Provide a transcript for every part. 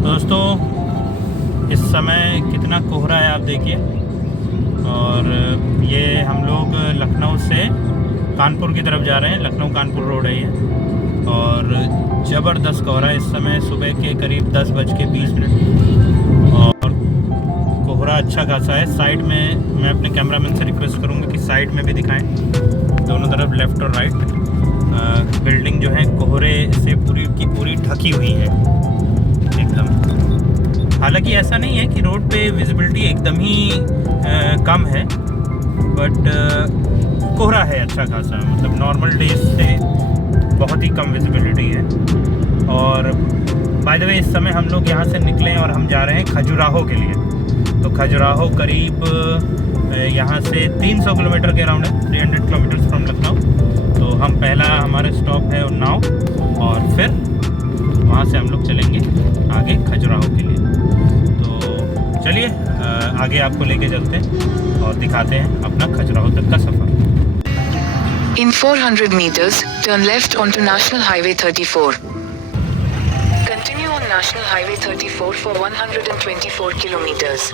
दोस्तों इस समय कितना कोहरा है आप देखिए। और ये हम लोग लखनऊ से कानपुर की तरफ जा रहे हैं। लखनऊ कानपुर रोड है ये, और ज़बरदस्त कोहरा है इस समय, सुबह के करीब 10:20। और कोहरा अच्छा खासा है। साइड में मैं अपने कैमरामैन से रिक्वेस्ट करूँगा कि साइड में भी दिखाएं, दोनों तरफ लेफ़्ट और राइट। बिल्डिंग जो है कोहरे से पूरी की पूरी ढकी हुई है एकदम। हालांकि ऐसा नहीं है कि रोड पे विजिबिलिटी एकदम ही कम है, बट कोहरा है अच्छा खासा, मतलब नॉर्मल डेज से बहुत ही कम विजिबिलिटी है। और बाय द वे इस समय हम लोग यहाँ से निकले और हम जा रहे हैं खजुराहो के लिए। तो खजुराहो करीब यहाँ से 300 किलोमीटर के अराउंड है, 300 किलोमीटर फ्रॉम लखनऊ। तो हम पहला हमारा स्टॉप है उन्नाव, और फिर वहाँ से हम लोग चलेंगे आगे खजुराहो के लिए। तो चलिए आगे आपको लेके चलते हैं और दिखाते हैं अपना खजुराहो तक का सफ़र। In 400 meters, turn left onto National Highway 34. Continue on National Highway 34 for 124 kilometers.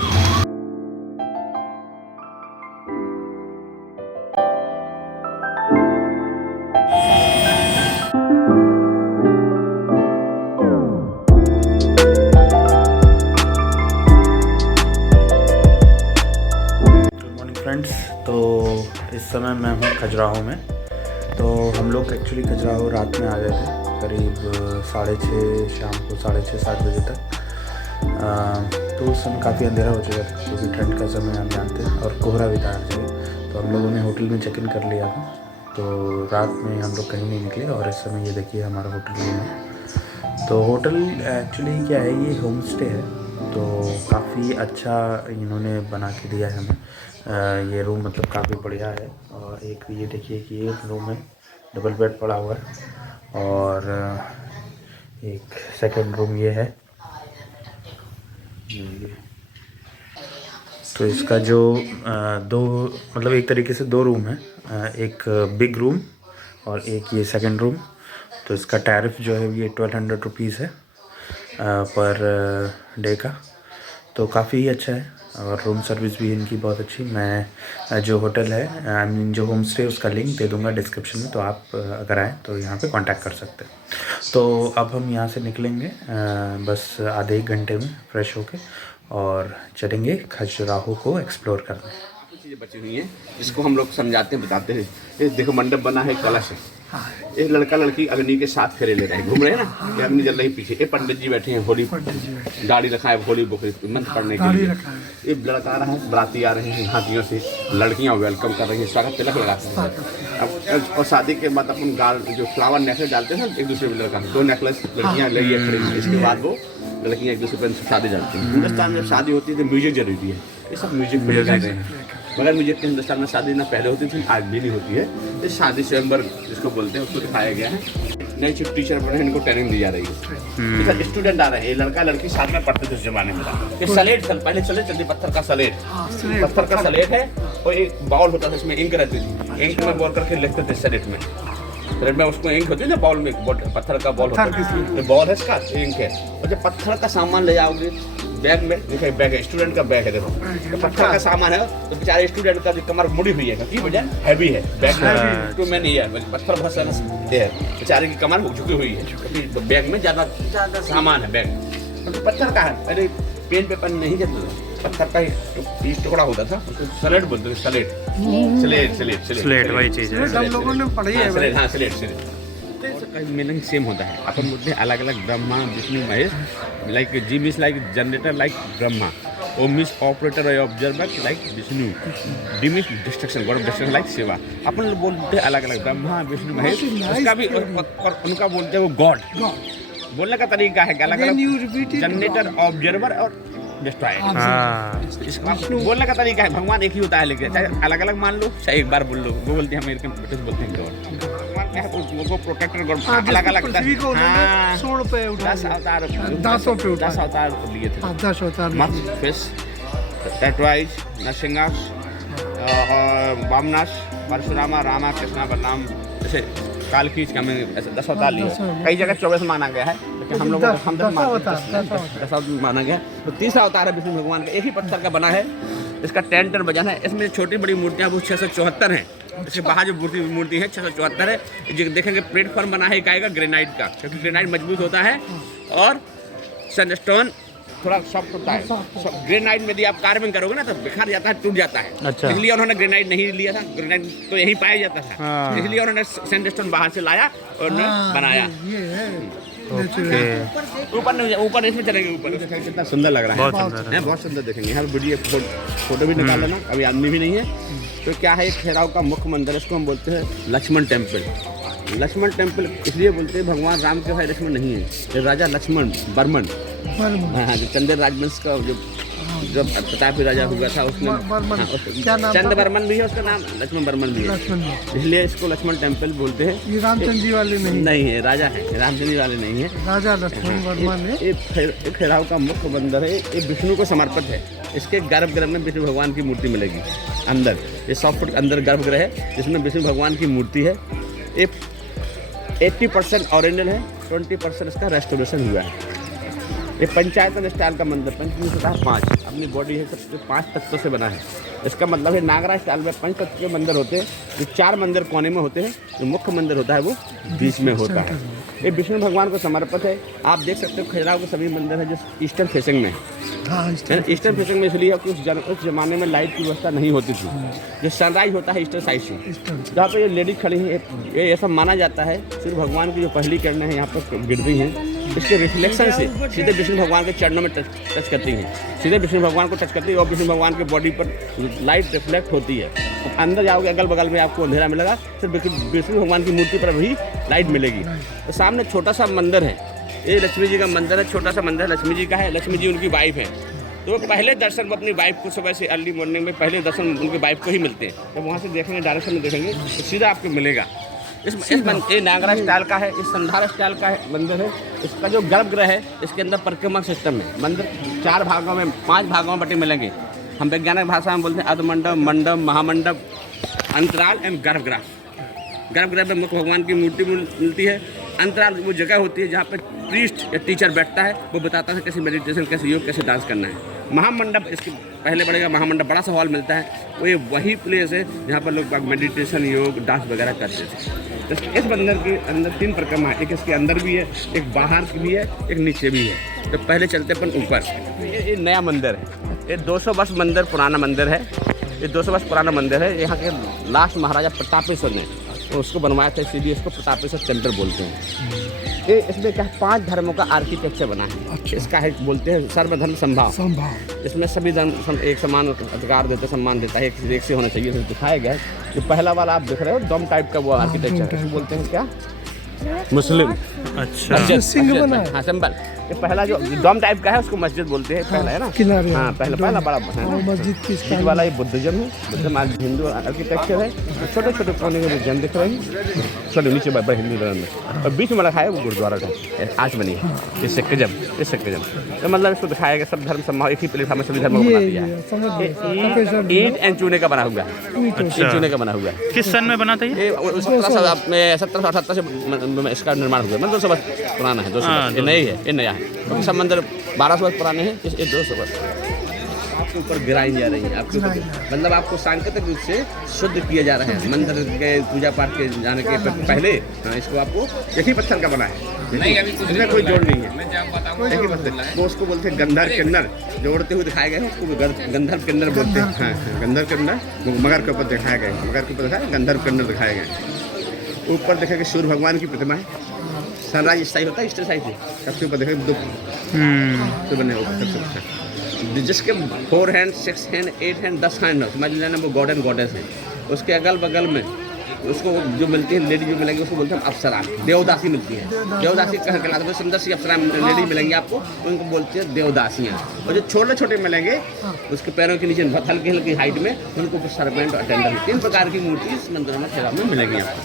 Friends, तो इस समय मैं हूँ खजुराहो में। तो हम लोग एक्चुअली खजुराहो रात में आ गए थे, करीब 6:30 शाम को, 6:30-7 बजे तक। तो उस समय काफ़ी अंधेरा हो चुका था, क्योंकि ठंड का समय आप जानते हैं, और कोहरा भी था हर जगह। तो हम लोगों ने होटल में चेक इन कर लिया था। तो रात में हम लोग कहीं नहीं निकले, और इस समय ये देखिए हमारा होटल रूम है। तो होटल एक्चुअली क्या है, ये होम स्टे है। तो काफ़ी अच्छा इन्होंने बना के दिया है हमें। ये रूम मतलब काफ़ी बढ़िया है। और एक ये देखिए कि ये रूम है, डबल बेड पड़ा हुआ है। और एक सेकंड रूम ये है। तो इसका जो दो, मतलब एक तरीके से 2 रूम है, एक बिग रूम और एक ये सेकंड रूम। तो इसका टैरिफ जो है ये 1200 रुपीज़ है पर डे का। तो काफ़ी ही अच्छा है, और रूम सर्विस भी इनकी बहुत अच्छी। मैं जो होटल है, आई मीन जो होम स्टे, उसका लिंक दे दूंगा डिस्क्रिप्शन में। तो आप अगर आएँ तो यहाँ पे कांटेक्ट कर सकते हैं। तो अब हम यहाँ से निकलेंगे बस आधे 1 घंटे में फ्रेश होके, और चलेंगे खजुराहो को एक्सप्लोर करने। चीज़ें बची हुई हैं जिसको हम लोग समझाते हैं, बताते हैं। ये देखो मंडप बना है, कलश है। एक लड़का लड़की अग्नि के साथ फेरे ले रहे हैं, घूम रहे हैं ना, ये अग्नि जल रही पीछे। ये पंडित जी बैठे हैं, होली गाड़ी रखा है, होली बुक मंत्र पढ़ने के लिए। ये लड़का आ रहा है, बराती आ रहे हैं हाथियों से, लड़कियां वेलकम कर रही हैं, स्वागत तिलक लगाते हैं। अब और शादी के बाद अपन गाल जो फ्लावर नेकलेस डालते हैं एक दूसरे में, लड़का 2 नेकलेस लड़कियां लगी खड़ी हैं। इसके बाद वो लड़कियां एक दूसरे पर शादी डालती हैं। हिंदुस्तान में शादी होती है तो म्यूजिक जरूरी है, ये सब म्यूजिक प्ले करते हैं। मगर म्यूजिक के हिंदुस्तान में शादी ना पहले होती थी, आज भी नहीं होती है। ये शादी स्वयंवर जिसको बोलते हैं उसको दिखाया गया है। नई चीफ टीचर बने हैं, इनको ट्रेनिंग दी जा रही है। स्टूडेंट आ रहे हैं, ये लड़का लड़की साथ में पढ़ते थे उस जमाने में। ये सलेट पहले सलेट चलती, पत्थर का सलेट, पत्थर का सलेट है। और एक बाउल होता था, इसमें इंक रहती थी, इंक में बोल करके लिखते थे सलेट में। सलेट में उसको इंक होती है ना, बाउल में पत्थर का बॉल होता है, ये बॉल है, इसका इंक है। और जब पत्थर का सामान ले जाओगे बैग में, देखो बैग है, स्टूडेंट का बैग है, देखो तो पत्थर का सामान है। तो बेचारे स्टूडेंट का जो कमर मुड़ी हुई है, की वजह हैवी है, बैग में तो मैं नहीं है, पत्थर बहुत सारा है, बेचारे की कमर झुकी हुई है, तो बैग में ज़्यादा सामान है। बैग तो पत्थर का है, पहले पेन पेपर नहीं जाता था, पत्थर का ही टुकड़ा होता था, उसको सलेट बोलते थे। सलेट वही चीज़ है, हम लोगों ने पढ़ी है। हाँ सलेट मीनिंग सेम होता है। अपन बोलते हैं अलग अलग, Brahma Vishnu Mahesh. Like G means like generator like Brahma, O means operator और observer like Vishnu, D means destruction, god of destruction like Shiva. अपन लोग बोलते हैं अलग अलग, ब्रह्मा विष्णु महेश, उसका भी और उनका बोलते हैं वो गॉड। बोलने का तरीका है अलग अलग, जनरेटर ऑब्जर्वर और डिस्ट्रॉयर। बोलने का तरीका है, भगवान एक ही होता है, लेकिन चाहे अलग अलग मान लो, चाहे एक बार बोल लो। वो बोलते हैं अमेरिकन ब्रिटिश बोलते हैं गॉड, भगवान क्या है तो उनको प्रोटेक्टर गॉड। अलग अलग 10 अवतार, 10 अवतार लिए थे। 10 अवतार, मत्स्य, फिश, टर्टवाइज, नरसिंहास, वामनास, परशुरामा, रामा, कृष्णा, बलराम, जैसे काल की 10 अवतार लिए। कई जगह 24 माना गया है, लेकिन हम लोग दशा माना गया। तो तीसरा अवतार है विष्णु भगवान का, एक ही पत्थर का बना है। इसका 10 टन वजन है। इसमें छोटी बड़ी मूर्तियाँ वो 674 हैं। इसके बाहर जो मूर्ति है 674 है। जो देखेंगे प्लेटफॉर्म बना है इकाई का ग्रेनाइट का, क्योंकि ग्रेनाइट मजबूत होता है और सैंडस्टोन थोड़ा सॉफ्ट होता है। ग्रेनाइट में यदि आप कार्विंग करोगे ना तो बिखर जाता है, टूट जाता है। अच्छा। इसलिए उन्होंने ग्रेनाइट नहीं लिया था, ग्रेनाइट तो यहीं पाया जाता था। इसलिए उन्होंने सैंडस्टोन बाहर से लाया और बनाया। ऊपर इसमें चलेंगे, ऊपर कितना सुंदर लग रहा है, बहुत सुंदर देखेंगे। यहाँ वीडियो फोटो भी निकाल लेना, अभी आदमी भी नहीं है। तो क्या है, खेराव का मुख्य मंदिर, इसको हम बोलते हैं लक्ष्मण टेम्पल। लक्ष्मण टेम्पल इसलिए बोलते हैं, भगवान राम के भाई लक्ष्मण नहीं है, ये राजा लक्ष्मण बर्मन, हाँ, जो चंद्र राजवंश का जब प्रतापी राजा हुआ था उसमें, चंद्र बर्मन भी है उसका नाम, लक्ष्मण बर्मन भी है, इसलिए इसको लक्ष्मण टेम्पल बोलते हैं। ये रामचंद्र जी वाले नहीं है, राजा है, रामचंद्र जी वाले नहीं है, राजा लक्ष्मण बर्मन है। ये खेराव का मुख्य मंदिर है, ये विष्णु को समर्पित है। इसके गर्भगृह में विष्णु भगवान की मूर्ति मिलेगी अंदर। ये 100 फुट अंदर गर्भगृह है जिसमें विष्णु भगवान की मूर्ति है। ये 80% ओरिजिनल है, 20% इसका रेस्टोरेशन हुआ है। ये पंचायतन स्टाइल का मंदिर, 5 अपनी बॉडी है, सबसे 5 तत्वों से बना है। इसका मतलब है नागरा स्टाइल में 5 तत्व के मंदिर होते हैं, जो 4 मंदिर कोने में होते हैं, जो मुख्य मंदिर होता है वो बीच में होता है। ये विष्णु भगवान को समर्पित है। आप देख सकते हो खजुराहो के सभी मंदिर है जो ईस्टर्न फेसिंग में है। ईस्टर्न फेसिंग में इसलिए कि उस जमाने में लाइट की व्यवस्था नहीं होती थी। जो सनराइज होता है ईस्टर्न साइड से, जहाँ पर ये लेडी खड़ी है, ये ऐसा माना जाता है सूर्य भगवान की जो पहली किरणें हैं यहाँ पर गिर रही हैं, इसके रिफ्लेक्शन से सीधे विष्णु भगवान के चरणों में टच करती हैं, सीधे विष्णु भगवान को टच करती है और विष्णु भगवान के बॉडी पर लाइट रिफ्लेक्ट होती है। अंदर जाओगे अगल बगल में आपको अंधेरा मिलेगा, सिर्फ विष्णु भगवान की मूर्ति पर भी लाइट मिलेगी। तो सामने छोटा सा मंदिर है, ये लक्ष्मी जी का मंदिर है, छोटा सा मंदिर लक्ष्मी जी का है। लक्ष्मी जी उनकी वाइफ है, तो पहले दर्शन वो अपनी वाइफ को सुबह से अर्ली मॉर्निंग में पहले दर्शन उनकी वाइफ को ही मिलते हैं। जब वहाँ से देखेंगे डायरेक्शन में देखेंगे तो सीधा आपको मिलेगा। ये नागरा स्टाइल का है, इस संधार स्टाइल का है मंदिर है। इसका जो गर्भगृह है इसके अंदर परिक्रमा सिस्टम है। मंदिर 4 भागों में 5 भागों में बटे मिलेंगे। हम वैज्ञानिक भाषा में बोलते हैं अर्धमंडप, मंडप, महामंडप, अंतराल एवं गर्भगृह। गर्भगृह में मुख्य भगवान की मूर्ति मिलती है। अंतराल वो जगह होती है जहाँ पर प्रीस्ट या टीचर बैठता है, वो बताता है कैसे मेडिटेशन, कैसे योग, कैसे डांस करना है। महामंडप इसके पहले बढ़ेगा, महामंडप बड़ा सा हॉल मिलता है, वो ये वही प्लेस है जहाँ पर लोग मेडिटेशन, योग, डांस वगैरह करते थे। इस मंदिर के अंदर 3 परिक्रमा है, एक इसके अंदर भी है, एक बाहर की भी है, एक नीचे भी है। तो पहले चलते अपन ऊपर। ये नया मंदिर है, ये 200 वर्ष मंदिर पुराना मंदिर है। ये 200 वर्ष पुराना मंदिर है। यहाँ के लास्ट महाराजा प्रतापेश्वर ने तो उसको बनवाया था, इसीलिए इसको प्रतापेश्वर टेम्पल बोलते हैं। ये इसमें क्या 5 धर्मों का आर्किटेक्चर बना है। अच्छा। इसका है बोलते हैं सर्वधर्म संभाव। इसमें सभी धर्म एक समान अधिकार देते, सम्मान देता है, एक से होना चाहिए। दिखाया गया है जो पहला वाला आप देख रहे हो डोम टाइप का वो आर्किटेक्चर है, बोलते हैं क्या मुस्लिम। अच्छा, सिंह बना है। हाँ, सिंबल। ये पहला जो डोम टाइप का है उसको मस्जिद बोलते हैं, पहला है ना किनारे। हाँ, पहला बड़ा मस्जिद किस वाला ये बुद्धिज्म है, बुद्धिज्म आज हिंदू आर्किटेक्चर है। छोटे छोटे कोने में जन दिख रहे हैं, छोटे नीचे बड़ा हिंदू धर्म में, और बीच में रखा है वो गुरुद्वारा का आज बनी है। ये सिक्किज्म तो मतलब इसको दिखाया गया सब धर्म सम्मान एक ही प्लेटफॉर्म में सभी धर्मों को बना दिया है। ईंट एंड चूने का बना हुआ है, चूने का बना हुआ है। किस सन में बना था ये? 1778 से इसका निर्माण हुआ, मतलब 200 वर्ष पुराना है। 200 ये नहीं है, ये नया है, क्योंकि सब मंदिर 1200 वर्ष पुराने हैं, ये 200 वर्ष आपके ऊपर गिराई जा रही है। आपके ऊपर मतलब आपको सांकेतिक रूप से शुद्ध किया जा रहा है। मंदिर के पूजा पाठ के जाने के पहले इसको आपको एक ही पत्थर का बना है, नहीं अभी कुछ इसमें कोई जोड़ नहीं है, एक ही पत्थर। वो उसको बोलते हैं गंधर्व किन्नर, जोड़ते हुए दिखाए गए हैं उसको गंधर्व किन्नर बोलते हैं। हाँ, गंधर्व किन्नर मगर के ऊपर दिखाया गया है, मगर के ऊपर दिखाया गंधर्व किन्नर दिखाए गए। ऊपर देखेंगे सूर्य भगवान की प्रतिमा है। सनराइज इस साइड होता है, ईस्टर्न साइड से सबसे ऊपर देखेंगे 2 तो बने ऊपर, जिसके 4 हैंड, 6 हैंड, 8 हैंड, 10 हैंड समझ लेना वो गॉड एंड गॉडेस है। उसके अगल बगल में उसको जो मिलती है लेडी जो मिलेंगी उसको बोलते हैं अप्सरा, देवदासी मिलती है। देवदासी कहलाते हैं, सुंदर सी अप्सरा लेडी मिलेंगी आपको, उनको बोलते हैं देवदासियाँ। और जो छोटे छोटे मिलेंगे उसके पैरों के नीचे हल्की हल्की हाइट में उनको सर्वेंट अटेंडर। 3 प्रकार की मूर्ति इस मंदिर में खेराव में मिलेंगी आपको।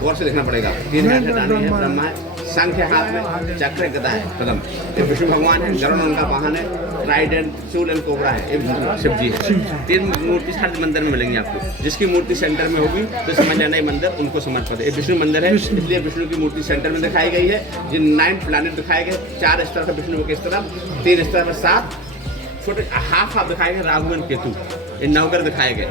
गौर से देखना पड़ेगा। 3 हैंड हटानी है, ब्रह्मा है, शंख है हाथ में, चक्र गदा है कदम। ये विष्णु भगवान है, गरुड़ उनका वाहन है, ट्राइडेंट, शूल एंड कोबरा है, ये शिव जी है। 3 मूर्ति हर मंदिर में मिलेंगी आपको। जिसकी मूर्ति सेंटर में होगी तो समझ जाना ये मंदिर उनको समर्पित है। ये विष्णु मंदिर है, इसलिए विष्णु की मूर्ति सेंटर में दिखाई गई है। जिन 9 प्लैनेट दिखाए गए, 4 इस तरफ विष्णु के इस तरफ, 3 इस तरफ, 7 छोटे हाफ दिखाए गए राहु एंड केतु, ये नवग्रह दिखाए गए।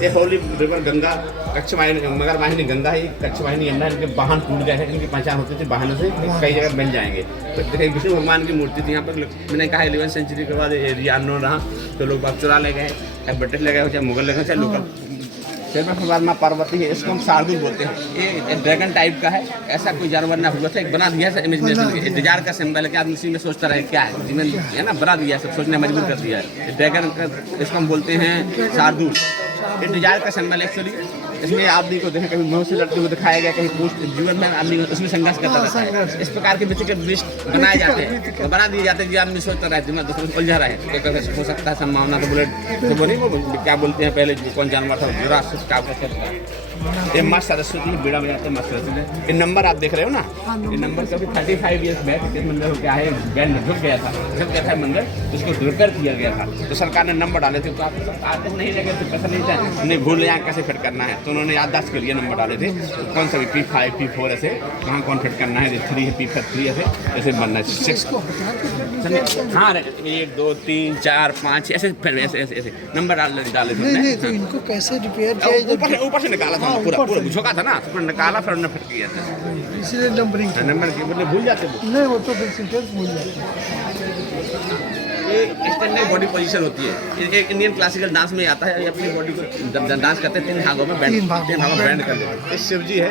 ये होली रिवर गंगा, कच्छवाहिनी, मगर वाहिनी गंगा ही, कच्छवाहिनी यमुना, इनके वाहन टूट गए हैं, इनकी पहचान होती थी वाहनों से, कई जगह बन जाएंगे। तो देखिए विष्णु भगवान की मूर्ति थी यहाँ पर। मैंने कहा 11वीं सेंचुरी के बाद एरिया अननोन रहा, तो लोग अब चुरा ले गए, चाहे ब्रिटिश ले गए, चाहे मुगल ले गए, चाहे लोकल। फिर बाद माँ पार्वती है, इसको हम शार्दुल बोलते हैं। ये ड्रैगन टाइप का है, ऐसा कोई जानवर ना हुआ था, एक बना दिया है इमेजिनेशन, डिजायर का सिंबल है कि आदमी इसी में सोचता रहे क्या है, जिसमें है ना, बना दिया है, सब सोचने मजबूर कर दिया है। ड्रैगन इसको हम बोलते हैं शार्दुल। ये डिजायर का सिंबल एक्चुअली। इसमें आदमी को देखें, कभी मुँह से लड़ते हुए दिखाया गया, कहीं पूछ जीवन में आदमी उसमें संघर्ष करता रहता है। इस प्रकार के व्यक्तिगत दृष्टि बनाए जाते हैं, बना दिए जाते हैं, जो आदमी सोचता रहता है, दूसरे को उलझा रहे तो कभी हो सकता है संभावना। तो बोले तो बोले वो क्या बोलते हैं पहले कौन जानवर था, जुरासिक क्या कहता है। ये माँ सरस्वती बीड़ा बजाते हैं, माँ सरस्वती। ये नंबर आप देख रहे हो ना, ये नंबर कभी 35 ईयर्स बैक इस मंदिर को क्या है बैंड झुक गया था मंदिर, उसको रिपेयर किया गया था। तो सरकार ने नंबर डाले थे, तो आप आते नहीं लगे थे, पैसा नहीं था, उन्हें भूल यहाँ कैसे फिट करना है, तो उन्होंने याददाश्त के लिए नंबर डाले थे। तो कौन सा भी P5 P4 ऐसे कहाँ कौन फिट करना है, 3 है P3 ऐसे बनना है 6 को। हाँ 1 2 3 4 5 ऐसे ऐसे नंबर डाले थे। नहीं तो इनको कैसे रिपेयर किया? ऊपर से निकाला था, पूरा झोंका था ना, तो निकाला फिर उन्होंने फिट किया था। इसलिए नंबरिंग नंबर के मतलब भूल जाते वो। नहीं, वो तो फिर भूल जाते। ये स्टैंडर्ड बॉडी पोजीशन होती है। एक इंडियन क्लासिकल डांस में आता है, ये अपनी बॉडी को जब डांस करते हैं 3 भागों में बैंड कर देते हैं। ये शिव जी है,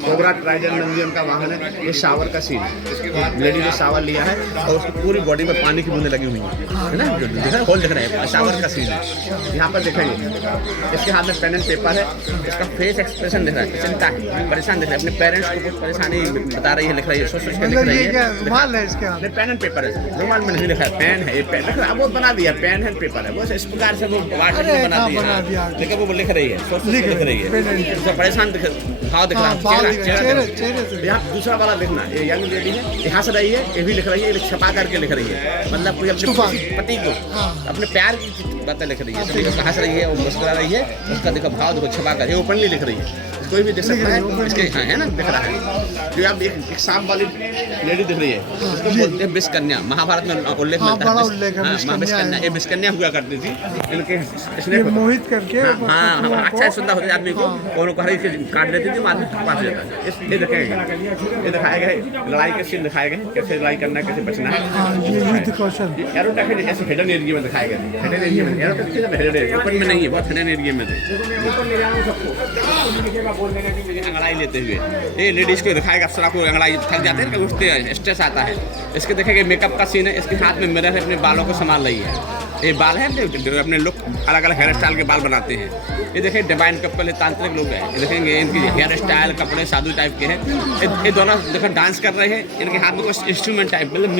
कोबरा ट्राइडेंट नंदी उनका वाहन है। ये शावर का सीन है, लेडी ने शावर लिया है और उसकी पूरी बॉडी में पानी की बूंदें लगी हुई है ना, जो दिख रहा है होल दिख रहा है, शावर का सीन है। यहाँ पर देखेंगे इसके हाथ में पेन एंड पेपर है, इसका फेस एक्सप्रेशन दिख रहा है, चिंता है, परेशान दिख रहा है, अपने पेरेंट्स को कुछ परेशानी बता रही है, लिख रही है, सोच के लिख रही है। रुमाल है इसके हाथ, पेन एंड पेपर है, रुमाल में नहीं लिखा है, पेन है, ये पेन वो बना दिया, पेन एंड पेपर है, वो इस प्रकार से वो वाटर में बना दिया, लेकिन वो लिख रही है, सोच लिख रही है, परेशान भाव दिख रहा है। यहाँ दूसरा वाला देखना, ये यंग लेडी है, ये हंस रही है, ये भी लिख रही है, ये छपा करके लिख रही है, मतलब कोई अपने पति को अपने प्यार की बातें लिख रही है, तो हंस रही है, वो मुस्कुरा रही है, उसका देखो भाव देखो छपा कर, ये ओपनली लिख रही है, कोई भी देख सकता है इसके। हाँ है ना, दिख रहा है। जो आप एक सांप वाली लेडी दिख रही है, उसको बोलते हैं विषकन्या, महाभारत में उल्लेख मिलता है, विषकन्या। ये विषकन्या हुआ करती थी, इनके इसने मोहित करके हाँ अच्छा सुंदर होते आदमी को, और को हरी काट देती थी, आदमी पास जाता है। ये देखेंगे, ये दिखाए गए लड़ाई के सीन दिखाए गए, कैसे लड़ाई करना है, कैसे बचना है। एरोटैक ऐसे हिडन एरिया में दिखाए गए, हिडन एरिया में, एरोटैक ओपन में नहीं है, बहुत हिडन एरिया में अंगड़ाई लेते हुए। ये लेडीज को दिखाएगा, अप्सरा को अंगड़ाई थक जाते हैं, उठते हैं, स्ट्रेस आता है। इसके देखेंगे मेकअप का सीन है, इसके हाथ में मिरर है, अपने बालों को संभाल रही है। ये बाल है अपने लोग अलग अलग हेयर स्टाइल के बाल बनाते हैं। ये देखें डिवाइन कपल है, तांत्रिक लोग हैं, ये देखेंगे इनकी हेयर स्टाइल कपड़े साधु टाइप के हैं। ये दोनों देखो डांस कर रहे हैं, इनके हाथ में कुछ इंस्ट्रूमेंट टाइप मतलब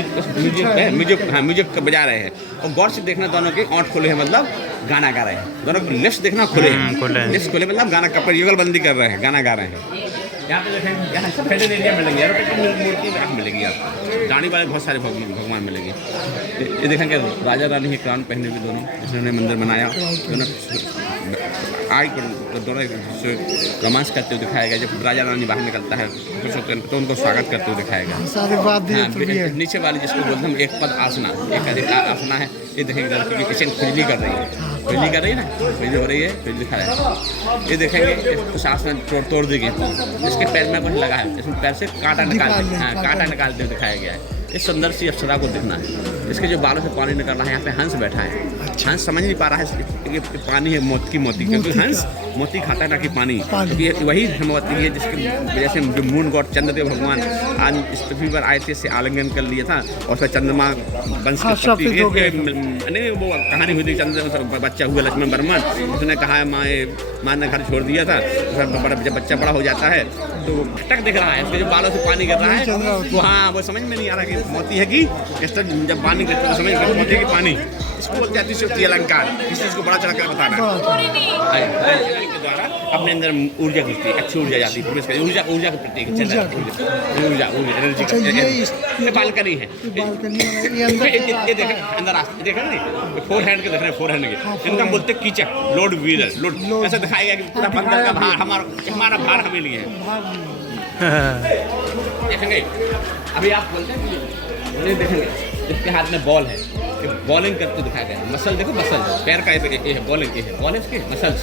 म्यूजिक बजा रहे हैं। और गौर से देखना, दोनों के ओंठ खुले हैं, मतलब गाना गा रहे हैं। दोनों लिप्स देखना खुले हैं, लिप्स खुले मतलब गाना कपड़े युगलबंदी कर रहे हैं, गाना गा रहे हैं। यहाँ पे देखें, यहाँ सब फेडरल एरिया मिलेंगे, मूर्ति में मिलेगी आपको, गाड़ी वाले बहुत सारे भगवान मिलेंगे। ये देखेंगे राजा रानी के क्राउन पहने हुए दोनों, जिन्होंने मंदिर बनाया, दोनों आग दोनों रोमांस करते हुए दिखाया गया। जब राजा रानी बाहर निकलता है तो उनको स्वागत करते हुए दिखाया गया। नीचे वाली जिसको बोलते हैं एक पद आसना, एक आसना है। ये देखेंगे लड़की की किचन खुजली कर रही है, खुजली कर रही है ना, खुजली हो रही है, खुजली दिखा रहा है। ये देखेंगे कुछ आसन तोड़ दी गई, इसके पैर में कुछ लगा है, इसमें पैर से कांटा निकालते हुए दिखाया गया है। इस सुंदर सी अप्सरा को देखना है, इसके जो बालों से पानी निकल रहा है। यहाँ पे हंस बैठा है, हंस समझ नहीं पा रहा है कि पानी है मोती, क्योंकि हंस मोती खाता है ना कि पानी, क्योंकि वही मोती है जिसकी वजह से जो मून गॉड चंद्रदेव भगवान आज इस पृथ्वी पर आए थे, इससे आलिंगन कर लिया था और फिर चंद्रमा वंश नहीं वो कहानी हुई थी, चंद्र बच्चा हुआ लक्ष्मण बर्मन, उसने कहा माँ ने घर छोड़ दिया था, जब बच्चा बड़ा हो जाता है तो टक दिख रहा है, इसके जो बालों से पानी गिर रहा है वो, हाँ वो समझ में नहीं आ रहा कि मोती है कि जब पानी गिरता है समझ मोती की पानी। इसको बोलते हैं अतिशयोक्ति अलंकार, इस चीज को बड़ा चढ़ा कर बताना के द्वारा अपने अंदर ऊर्जा घुसती है, अच्छी ऊर्जा जाती है, प्रवेश करती है, ऊर्जा का प्रतीक है, ऊर्जा एनर्जी का ये बालकनी है। बालकनी ये अंदर ये देखें अंदर देखा नहीं, फोर हैंड के देख रहे हैं, फोर हैंड के इनका हम बोलते हैं कीचक, लोड व्हीलर, लोड ऐसा दिखाएगा कि पूरा बंदर का भार हमारा भार हमें लिए है। देखेंगे अभी आप बोलते हैं ये देखेंगे इसके हाथ में बॉल है, बॉलिंग करते दिखाया गया, मसल देखो, मसल पैर का ये है, बॉलिंग के है, बॉल है इसके मसल्स,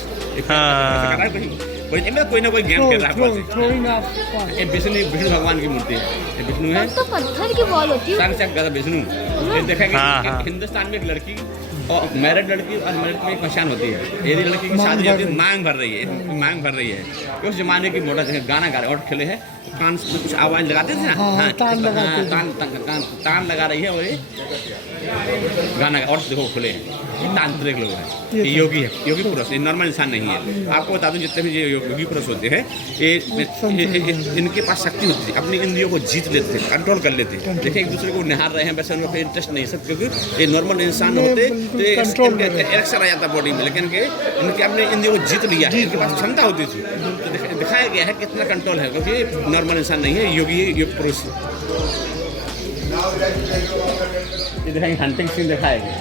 कोई ना कोई गेम खेल रहा है। ये विष्णु भगवान की मूर्ति है, ये विष्णु है, तो पत्थर की बॉल होती है। विष्णु ये देखेंगे हिंदुस्तान में एक लड़की और मैरिड लड़की और मैरिड में एक पहचान होती है, यदि लड़की की शादी होती है मांग भर रही है, मांग भर रही है, उस जमाने की मोटा गाना गा रहे और खेले हैं, कान में कुछ आवाज लगाते थे ना, तान लगा रही है और ये गाना और देखो खुले हैं, ये तांत्रिक लोग हैं, ये योगी है, योगी पुरुष, ये नॉर्मल इंसान नहीं है। आपको बता दूं जितने भी ये योगी पुरुष होते हैं ये इनके पास शक्ति होती है, अपनी इंद्रियों को जीत लेते हैं, कंट्रोल कर लेते हैं। देखिए एक दूसरे को निहार रहे हैं, वैसे उनको कोई इंटरेस्ट नहीं सब, क्योंकि ये नॉर्मल इंसान होते तो इरेक्शन आ जाता बॉडी में, लेकिन इनके अपने इंद्रियों को जीत लिया है, इनके पास क्षमता होती थी, तो दिखाया गया है कितना कंट्रोल है, क्योंकि नॉर्मल इंसान नहीं है, योगी है, योग पुरुष। ये देखिए हंटिंग सीन दिखाया गया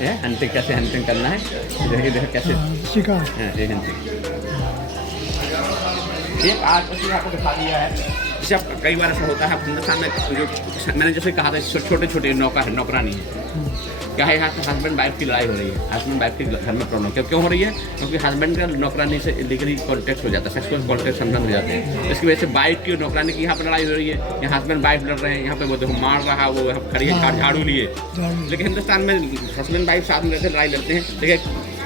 है, हंटिंग कैसे हंटिंग करना है, देखिए कैसे शिकार, ये हंटिंग एक आज आपको दिखा दिया है। जैसे कई बार ऐसा होता है हिंदुस्तान में, जो मैंने जैसे कहा था छोटे छोटे नौकरानी है, क्या है, हस्बैंड वाइफ की लड़ाई हो रही है, हस्बैंड वाइफ के घर में प्रॉब्लम क्यों हो रही है, क्योंकि हस्बैंड का नौकरानी से इलीगली कॉन्टेक्ट हो जाता है, सेक्सुअल कॉन्टेक्ट संबंध हो जाते हैं, इसकी वजह से वाइफ की नौकरानी की यहाँ पर लड़ाई हो रही है, यहाँ हस्बैंड वाइफ लड़ रहे हैं, यहाँ पे वो देखो मार रहा, वो खड़ी है झाड़ू लिए, लेकिन हिंदुस्तान में हस्बैंड वाइफ साथ में लड़ाई लड़ते हैं, लेकिन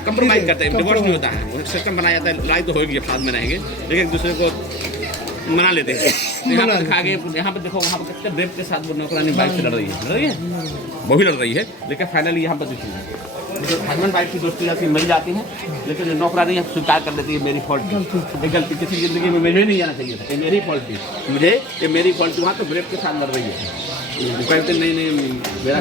कंप्रोमाइज करते हैं, डिवोर्स नहीं होता है, सिस्टम बनाया जाता है, लड़ाई तो होगी साथ में रहेंगे, लेकिन एक दूसरे को मना लेते हैं। तो यहाँ पर दिखा गए, यहाँ पे देखो वहाँ पर कितने ब्रेव के साथ वो नौकरानी बाइक से लड़ रही है, वो भी लड़ रही है, लेकिन फाइनली यहाँ पर देखिए हस्बैंड वाइफ की दोस्ती जाती मिल जाती है, लेकिन नौकरानी स्वीकार कर लेती है मेरी फॉल्ट थी, गलती किसी ज़िंदगी में मुझे नहीं जाना चाहिए था, ये मेरी फॉल्ट थी, मुझे ये मेरी फॉल्ट थी, वहाँ तो ब्रेव के साथ लड़ रही है, कहते नहीं मेरा,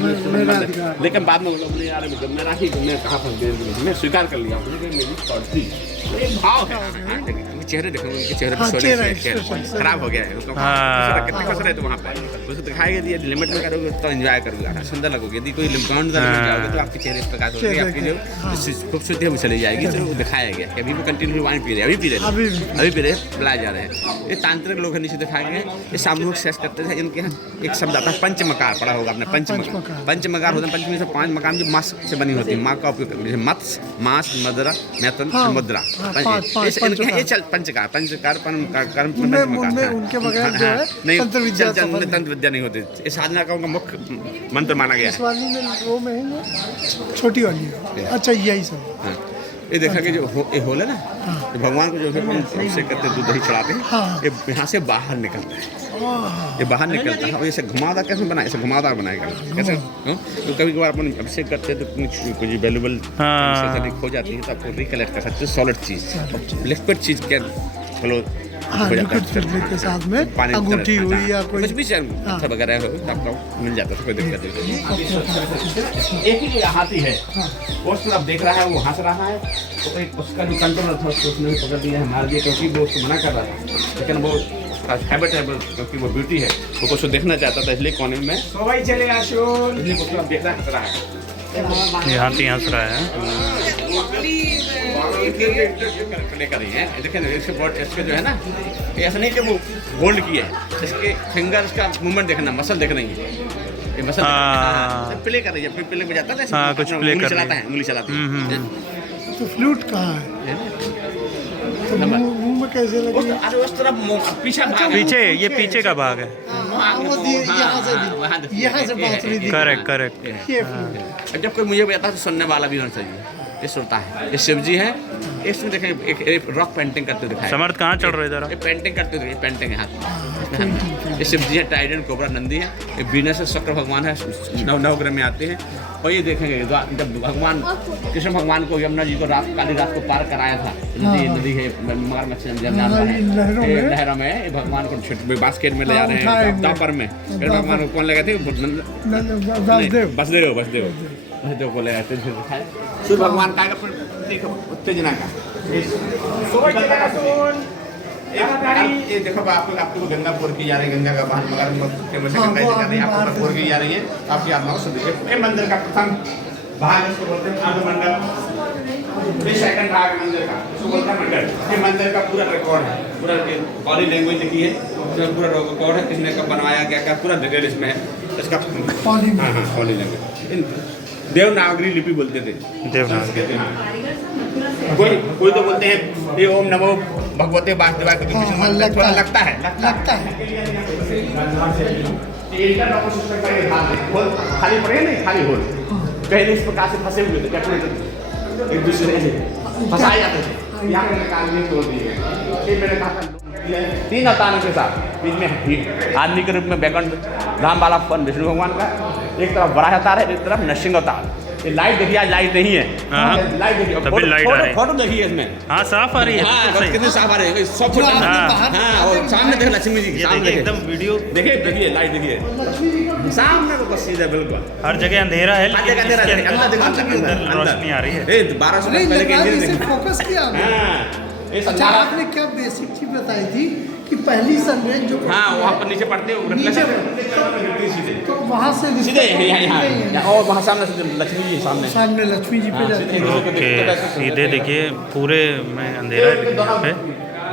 लेकिन बाद में बोले यार मेरा ही, मैं कहाँ फंस गया, मैं स्वीकार कर लिया, मेरी फॉल्ट थी। एक भाव है, चेहरे देखो उनके चेहरे पर सोने से खराब हो गया है, उसको कितने खुश रहे थे वहाँ पर, उसको दिखाएगा यदि लिमिट में करोगे तो एंजॉय करोगे, सुंदर लगोगे, यदि कोई ग्राउंड जाओगे तो आपके चेहरे पर प्रकाश होगी, आपकी जो खूबसूरती है वो चली जाएगी, तो दिखाया गया कि अभी भी कंटिन्यू वाइन पी रहे, अभी पी रहे, पिलाए जा रहे हैं। ये तांत्रिक लोग नीचे दिखाए गए, ये सामूहिक सेक्स करते थे, इनके यहाँ एक शब्द आता है पंचमकार, पढ़ा होगा आपने, पंचमकार होता है, पंचमी से 5 मकान जो मांस से बनी होती है, माँ का उपयोग करते हैं, मत्स्य, मांस, मदरा, मैथुन, मुद्रा, पंचकार उनके बगैर जो है तंत्र विद्या नहीं होती, इस साधना का उनका मुख्य मंत्र माना गया है। इस वाली में वो में है ना, छोटी वाली है, अच्छा यही सब। ये देखा कि जो ये होल है ना, तो भगवान को जो है से करते दूध दही चढ़ाते हैं, ये यहाँ से बाहर निकलता है, ये बाहर निकलता है, ऐसे घुमावदार कैसे बनाए, ऐसे घुमावदार बनाएगा कैसे, तो कभी कभार अपन अभिषेक करते हैं तो कुछ वैल्यूबल खो जाती है, तो आपको रिकलेक्ट कर सकते हैं सॉलिड चीज़, लिक्विड चीज़ के फ्लो हो जाता है के साथ में अंगूठी हुई या कोई कुछ भी पत्थर वगैरह हो तो आपको मिल जाता है, कोई दिक्कत नहीं। एक ही हाथी है, वो आप देख रहा है, वो हंस रहा है, तो एक उसका जो कंट्रोलर था उसने भी पकड़ लिया है, मार दिया, क्योंकि वो उसको मना कर रहा था, लेकिन वो हैबिट है, क्योंकि वो ब्यूटी है, वो उसको देखना चाहता था, इसलिए कोने में चले इसलिए उसको आप देखना हंस रहा है, हाथी हंस रहा है। लेकर ही है, देखिए इसके जो है ना, ऐसा नहीं कि वो होल्ड किया है, इसके फिंगर का मूवमेंट देखना, मसल देख रही है, ये मसल प्ले कर रही है, प्ले बजाता है, कुछ प्ले कर चलाता है, उंगली चलाता है। तो फ्लूट कहाँ है, तो मुंह में कैसे लगे, अरे उस तरफ पीछे, ये पीछे का भाग है, यहाँ से बांसुरी दी, करेक्ट। ये फ्लूट। जब कोई मुझे बताता तो सुनने वाला भी होना चाहिए, ये सुनता है, ये शिव जी है, इसमें देखें एक रॉक पेंटिंग करते दिखाया, समर्थ कहाँ चढ़ रहे इधर, ये पेंटिंग करते हुए, पेंटिंग है हाथ में, ये शिव जी है, टाइडन कोबरा नंदी है, ये वीनस शुक्र भगवान है, नवग्रह में आते हैं। और ये देखेंगे जब भगवान कृष्ण भगवान को यमुना जी को काली रात को पार कराया था, नदी है मगरमच्छ लहरों में, भगवान को बास्केट में ले जा रहे हैं, दापर में, फिर भगवान को कौन ले गए थे, बसदेव, जो बोले सूर्य भगवान का देखो उत्तेजना का ये देखो आपको गंगापुर की जा रही है, गंगा का बाहर मगर फेमस है गंगा जी का नहीं, आपको गंगापुर की जा रही है, आपकी आत्माओं से देखिए ये मंदिर का प्रथम भाग इसको बोलते हैं आदि मंडल, ये सेकंड भाग मंदिर का इसको बोलते हैं मंडल। ये मंदिर का पूरा रिकॉर्ड है, पूरा बॉडी लैंग्वेज लिखी है, उसमें पूरा रिकॉर्ड है किसने कब बनवाया क्या क्या पूरा डिटेल इसमें है इसका। हाँ बॉडी लैंग्वेज देवनागरी लिपि बोलते थे, कोई तो बोलते हैं ये ओम नमो भगवते वासुदेवाय थोड़ा लगता है खाली पड़े नहीं खाली होल पहले इस प्रकार से फंसे हुए थे कैलकुलेटर एक दूसरे से फंसाए जाते थे, यहाँ पे निकाल दिए तोड़ दिए। ये मैंने कहा था 3 अवतारों के साथ बीच में आदमी के रूप में बैकुंठ धाम वाला फन विष्णु भगवान का, एक तरफ बड़ा अवतार है, एक तरफ नरसिंह अवतार। ये लाइट देखिए, आज लाइट नहीं है, लाइट देखिए फोटो देखिए इसमें, हाँ साफ आ रही है, हाँ कितने साफ आ रही है, सब फोटो हाँ और सामने देखिए लक्ष्मी जी सामने एकदम वीडियो देखिए लाइट देखिए सामने को सीधा बिल्कुल हर जगह अंधेरा है, अंदर रोशनी आ रही है। 1200 पहले के इंजन फोकस किया अच्छा, आपने क्या बेसिक चीज बताई थी कि पहली सनराइज जो हाँ वहाँ पर नीचे पड़ते हैं तो वहाँ से सीधे यहाँ और वहाँ सामने लक्ष्मी जी सामने लक्ष्मी जी पे जाते हैं। ओके सीधे देखिए पूरे में अंधेरा है यहाँ पे।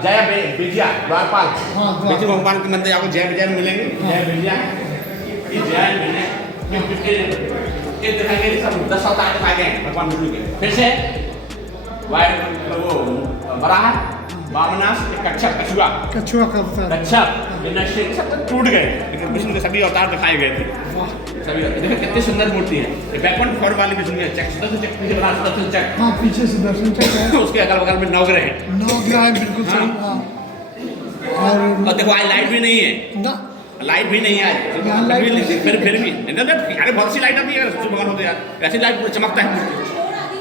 जय विजया द्वारपाल विष्णु भगवान के मंदिर आपको जय विजय मिलेंगे, जय विजया ये दिखाएंगे सब 10 अवतार दिखाए गए भगवान विष्णु के। फिर से वो बराह वामनास कछुआ का अवतार कच्छप नरसिंह सब टूट गए, लेकिन विष्णु के सभी अवतार दिखाए गए थे सभी। देखो कितनी सुंदर मूर्ति है, ये बैकुंठ फॉर्म वाली विष्णु है, चक्र सुदर्शन चक्र पीछे बना सुदर्शन चक्र, हाँ पीछे सुदर्शन चक्र है, उसके अगल बगल में नवग्रह है, नवग्रह है बिल्कुल सही। हाँ और देखो आज लाइट भी नहीं है ना, लाइट भी नहीं है फिर भी अरे बहुत सी लाइट आती है भगवान होते यार, ऐसी लाइट पूरा चमकता है,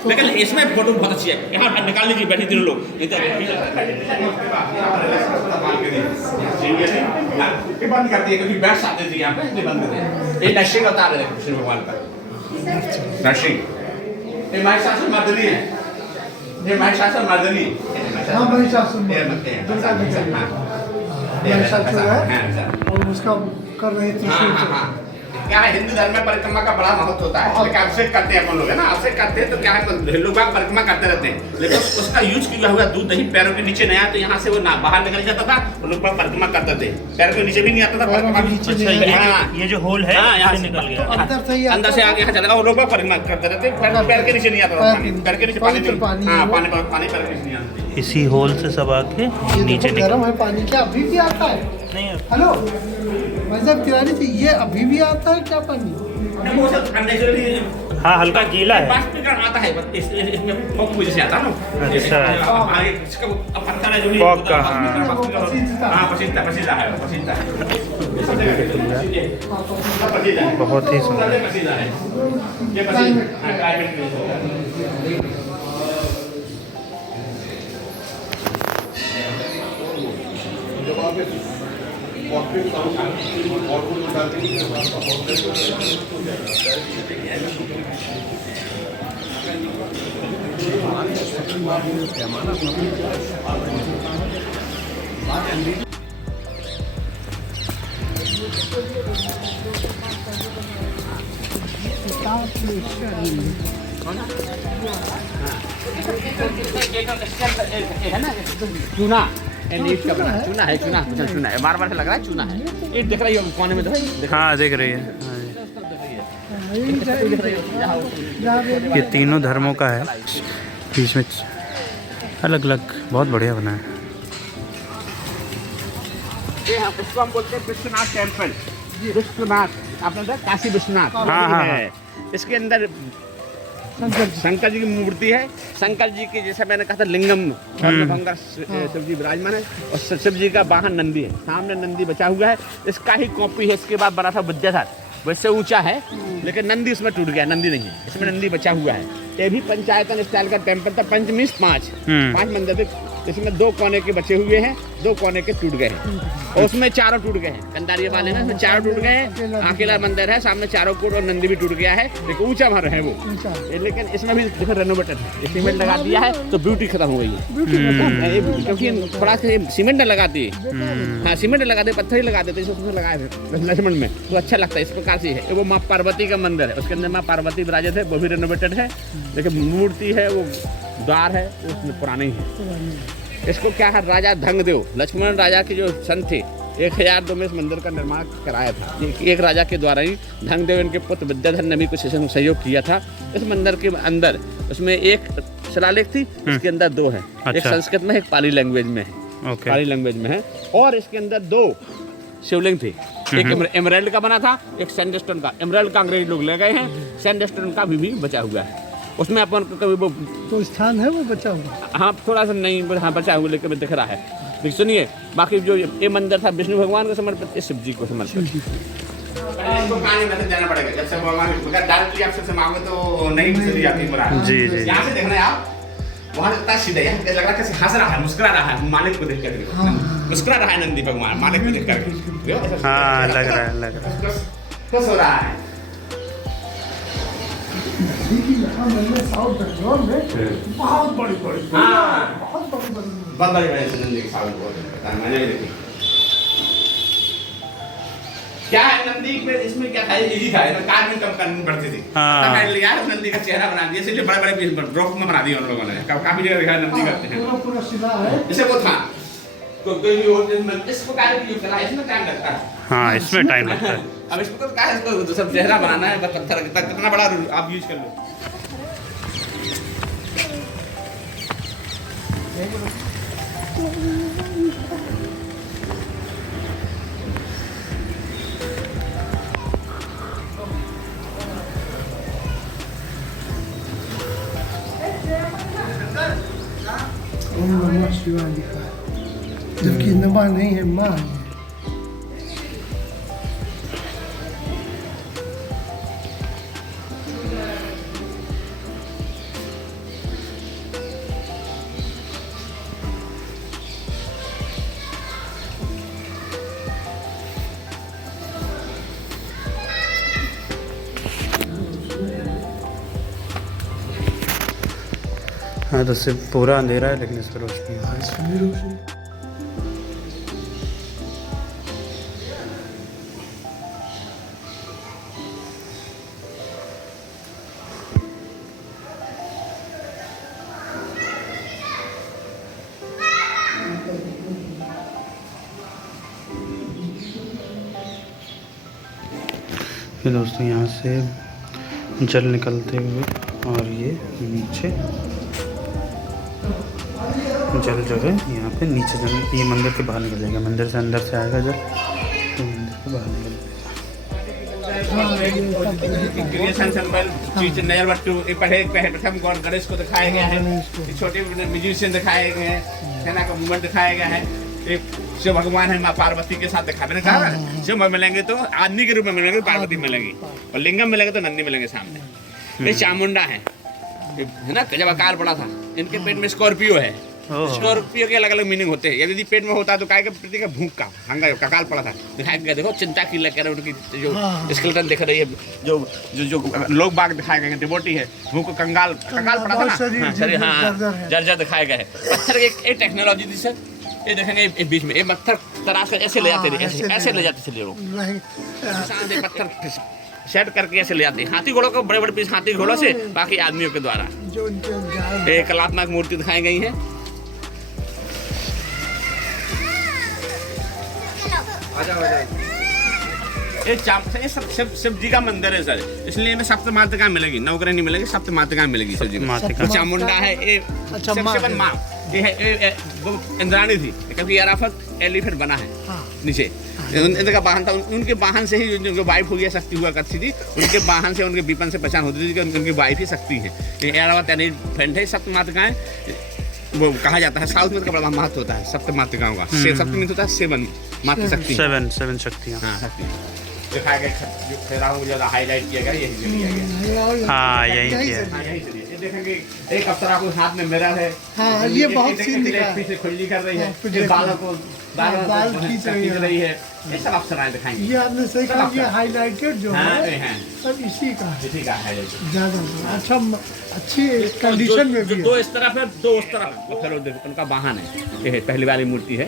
लेकिन इसमें फोटो बहुत अच्छी है। यहाँ निकाल लीजिए बैठे तीनों लोग बंद करती है क्योंकि बैठ आते थे यहाँ पे बंद करते। ये नरसिंह अवतार है कृष्ण भगवान का, नरसिंह। ये महिषासुर मर्दनी है, ये महिषासुर मर्दनी, हाँ महिषासुर है और उसका कर रहे थे। क्या है हिंदू धर्म में परिक्रमा का बड़ा महत्व होता है, लेकिन अभिषेक करते हैं अपन लोग है ना, अभिषेक करते हैं तो क्या है लोग परिक्रमा करते रहते हैं, लेकिन उसका यूज किया हुआ दूध दही पैरों के नीचे नहीं आया तो यहाँ से वो ना बाहर निकल जाता था, लोग परिक्रमा करते थे, पैरों के नीचे भी नहीं आता था। ये जो होल है यहाँ से निकल गया, अंदर से आगे यहाँ चलेगा, वो लोग परिक्रमा करते रहते, पैर के नीचे नहीं आता था, पैर के नीचे पानी पैर के नीचे नहीं आता। इसी होल से सब आके नीचे गर्म है पानी, क्या अभी भी आता है? नहीं हेलो भाई साहब तिवारी जी, ये अभी भी आता है क्या पानी? हाँ हल्का गीला है, आता है इसमें फॉग की वजह से आता है ना। अच्छा फॉग का पसीदा है बहुत ही सुंदर। चूना चूना है, बार से लग रहा है चूना है, ईट दिख रही है कोने में, हाँ देख रही है। ये तीनों धर्मों का है, बीच में अलग अलग, बहुत बढ़िया बना है। इसको हम बोलते हैं विश्वनाथ टेम्पल, विश्वनाथ आपने देखा काशी विश्वनाथ है। इसके अंदर शंकर जी की मूर्ति है, शंकर जी की जैसे मैंने कहा था लिंगम शिव जी विराजमान है, और शिव जी का वाहन नंदी है, सामने नंदी बचा हुआ है, इसका ही कॉपी है। इसके बाद बना था विद्याधर, वैसे ऊंचा है लेकिन नंदी उसमें टूट गया, नंदी नहीं है इसमें, नंदी बचा हुआ है। ये भी पंचायतन स्टाइल का टेम्पल था, पंच मीन्स 5 मंदिर थे, इसमें 2 कोने के बचे हुए हैं, 2 कोने के टूट गए हैं और उसमें चारों टूट गए हैं। कंदारिया वाले में इसमें चारों टूट गए हैं। अकेला मंदिर है, सामने चारों कोट और नंदी भी टूट गया है, लेकिन ऊंचा भर है वो। लेकिन इसमें भी देखो रेनोवेटेड है, सीमेंट लगा दिया है तो ब्यूटी खत्म हो गई है। क्योंकि थोड़ा सीमेंट न लगाती है, हाँ सीमेंट लगाते, पत्थर ही लगा देते, उसमें लगाए थे लक्ष्मण में तो अच्छा लगता है। इस प्रकार से है वो माँ पार्वती का मंदिर है, उसके अंदर माँ पार्वती विराजित है, वो भी रेनोवेटेड है। लेकिन मूर्ति है वो द्वार है उसमें पुरानी है। इसको क्या है, राजा धंगदेव लक्ष्मण राजा के जो सन थे 1002 में इस मंदिर का निर्माण कराया था। एक राजा के द्वारा ही धंगदेव इनके पुत्र विद्याधर ने भी कुछ सहयोग किया था। इस मंदिर के अंदर उसमें एक शिलालेख थी, इसके अंदर 2 है। अच्छा। एक संस्कृत में, एक पाली लैंग्वेज में है। पाली लैंग्वेज में है और इसके अंदर 2 शिवलिंग थे। एक एमराल्ड का बना था, एक सैंडस्टोन का। एमराल्ड का अंग्रेज लोग ले गए हैं, सैंडस्टोन का भी बचा हुआ है। उसमें अपन कभी वो तो स्थान है वो बचा हुआ। हाँ थोड़ा सा नहीं, हाँ बचा हुआ लेकिन दिख रहा है। सुनिए, बाकी जो ये मंदिर था विष्णु भगवान को समर्पित, शिव जी को समर्पित। इसको पानी में जाना पड़ेगा, जब से भगवान डायरेक्टली आपसे मांगो तो नहीं चली जाती मुराद। जी जी। यहाँ से देखना है आप, वहाँ इतना सीधा है, लग रहा है हंस रहा है, मुस्कुरा रहा है मालिक को देख कर। मुस्कुरा रहा है नंदी भगवान मालिक को देख कर। हाँ लग रहा है खुश हो रहा है। साउथ बेंगलोर में बहुत बड़ी हाँ बहुत बड़ी नंदी की साउथ बहुत मैंने भी देखी। क्या है नंदी में, इसमें क्या था, इजी था, इसमें कार में कम करनी पड़ती थी। हाँ। मैंने लिया नंदी का चेहरा बना दिया, इसलिए बड़े बड़े पीस ब्लॉक में बना दिया उन लोगों ने। काफी जगह दिखाया नंदी करते हैं, पूरा शिला है। जैसे वो था तो कोई भी और इस प्रकार की कला है, इसमें टाइम लगता है। हाँ इसमें टाइम लगता है। अब इसको तो क्या है, इसको तो सब चेहरा बनाना है, बस पत्थर कितना बड़ा आप यूज कर लो। ओम नमः शिवाय लिखा है, जबकि नमा नहीं है, माँ है। हाँ तो सिर्फ पूरा अंधेरा है लेकिन इस पर रोशनी है। फिर दोस्तों यहाँ से जल निकलते हुए और ये नीचे जल जो है यहाँ पे नीचे जल, ये मंदिर के बाहर निकल जाएगा। मंदिर से अंदर से आएगा जल, तो मंदिर के बाहर निकल जाएगा। प्रथम गॉड गणेश को दिखाया गया है, छोटे म्यूजिशियन दिखाए गए हैं, सेना का मूवमेंट दिखाया गया है। शिव भगवान है माँ पार्वती के साथ दिखा, मैंने कहा शिव मिलेंगे तो आदमी के रूप में मिलेंगे, पार्वती मिलेंगी, और लिंगम मिलेंगे तो नंदी मिलेंगे सामने। ये चामुंडा है ना, जब अकाल पड़ा था इनके पेट में स्कॉर्पियो है। स्कॉर्पियो के अलग अलग मीनिंग होते हैं। यदि पेट में होता तो काय के प्रति का भूख का हंगा ककाल पड़ा था, दिखाया गया। देखो चिंता की लग उनकी जो स्केलेटन दिख रही है, जो जो जो लोग बाग दिखाए गए हैं, डिवोटी है, भूख को कंगाल पड़ा था ना, शरीर हाँ जर्जर दिखाया गया है। पत्थर की एक टेक्नोलॉजी थी सर, ये देखेंगे बीच में ये पत्थर तराश कर ऐसे ले जाते थे, ऐसे ले जाते थे लोग, पत्थर सेट करके ऐसे ले जाते हैं। हाथी घोड़ों को बड़े बड़े पीस हाथी घोड़ों से, बाकी आदमियों के द्वारा एक कलात्मक मूर्ति दिखाई गई है। ये शिव जी का मंदिर है सर, इसलिए में सप्त मातृका मिलेगी, नवग्रह नहीं मिलेगी, सप्त मातृका मिलेगी शिव जी को। चामुंडा है ये, माँ ये है, वो इंद्राणी थी, क्योंकि अराफत एलिफेंट बना है नीचे, इनका वाहन था। उनके वाहन से ही जो वाइफ हुई शक्ति हुआ करती थी, उनके वाहन से उनके विपन से पहचान होती थी कि उनकी वाइफ ही शक्ति है। एरावत एलिफेंट है, सप्त मातृकाएं वो कहा जाता है। साउथ में तो बड़ा महत्व होता है सप्त मातृकाओं का। सप्तमी होता है 7 मातृ शक्ति, 7 शक्तियाँ। हाँ शक्ति दिखाया गया, हाईलाइट किया गया, यही लिया गया। हाँ यही किया। देखेंगे एक अप्सरा को हाथ में मिरर है। हाँ, ये बहुत सीन दिखा है। पीछे खुजली कर रही है, हाँ, ये बालों को बाल खींच रही है। ये सब अप्सराएं दिखाएंगे। ये आपने सही कहा, ये हाईलाइटेड जो है सब इसी का है। इसी का है ज्यादा अच्छा, अच्छी कंडीशन में भी है। दो इस तरफ है, दो उस तरफ। बफेलो देखो, उनका वाहन है। ये पहली वाली मूर्ति है।